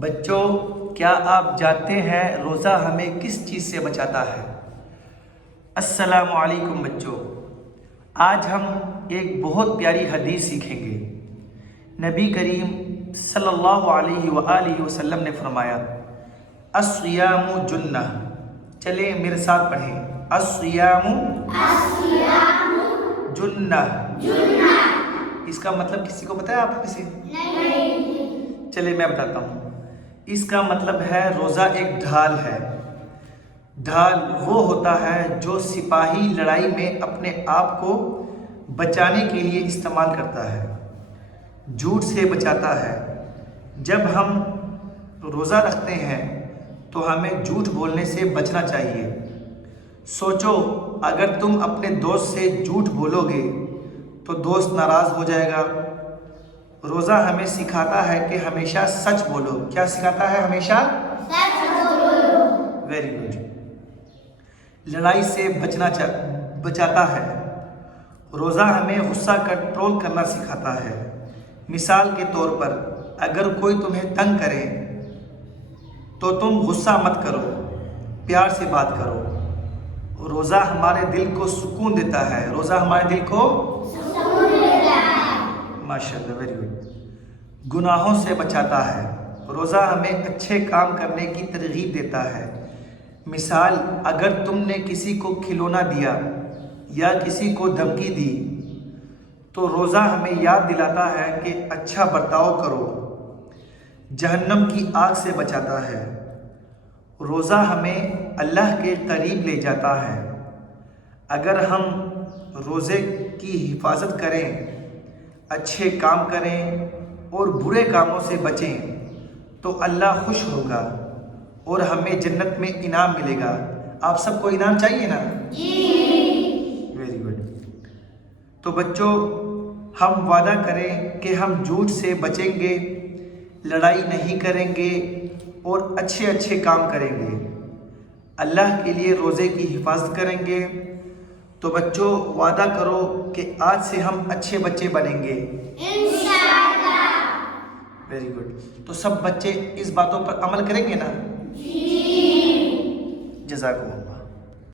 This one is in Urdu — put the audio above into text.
بچوں، کیا آپ جانتے ہیں روزہ ہمیں کس چیز سے بچاتا ہے؟ السلام علیکم بچوں، آج ہم ایک بہت پیاری حدیث سیکھیں گے۔ نبی کریم صلی اللہ علیہ وآلہ وسلم نے فرمایا، الصیام جنہ۔ چلیں میرے ساتھ پڑھیں، الصیام جنہ۔ اس کا مطلب کسی کو پتہ ہے؟ آپ کسی؟ چلے میں بتاتا ہوں۔ اس کا مطلب ہے روزہ ایک ڈھال ہے۔ ڈھال وہ ہوتا ہے جو سپاہی لڑائی میں اپنے آپ کو بچانے کے لیے استعمال کرتا ہے، جھوٹ سے بچاتا ہے۔ جب ہم روزہ رکھتے ہیں تو ہمیں جھوٹ بولنے سے بچنا چاہیے۔ سوچو، اگر تم اپنے دوست سے جھوٹ بولو گے تو دوست ناراض ہو جائے گا۔ روزہ ہمیں سکھاتا ہے کہ ہمیشہ سچ بولو۔ کیا سکھاتا ہے؟ ہمیشہ سچ بولو۔ Very good. لڑائی سے بچاتا ہے۔ روزہ ہمیں غصہ کنٹرول کرنا سکھاتا ہے۔ مثال کے طور پر، اگر کوئی تمہیں تنگ کرے تو تم غصہ مت کرو، پیار سے بات کرو۔ روزہ ہمارے دل کو سکون دیتا ہے۔ روزہ ہمارے دل کو سکون دیتا ہے۔ ماشاءاللہ، ویری گڈ۔ گناہوں سے بچاتا ہے۔ روزہ ہمیں اچھے کام کرنے کی ترغیب دیتا ہے۔ مثال، اگر تم نے کسی کو کھلونا دیا یا کسی کو دھمکی دی تو روزہ ہمیں یاد دلاتا ہے کہ اچھا برتاؤ کرو۔ جہنم کی آگ سے بچاتا ہے۔ روزہ ہمیں اللہ کے قریب لے جاتا ہے۔ اگر ہم روزے کی حفاظت کریں، اچھے کام کریں اور برے کاموں سے بچیں تو اللہ خوش ہوگا اور ہمیں جنت میں انعام ملے گا۔ آپ سب کو انعام چاہیے نا؟ جی۔ Very good. تو بچوں، ہم وعدہ کریں کہ ہم جھوٹ سے بچیں گے، لڑائی نہیں کریں گے اور اچھے کام کریں گے۔ اللہ کے لیے روزے کی حفاظت کریں گے۔ تو بچوں، وعدہ کرو کہ آج سے ہم اچھے بچے بنیں گے انشاءاللہ۔ Very good. تو سب بچے اس باتوں پر عمل کریں گے نا؟ جی۔ جزاکم اللہ۔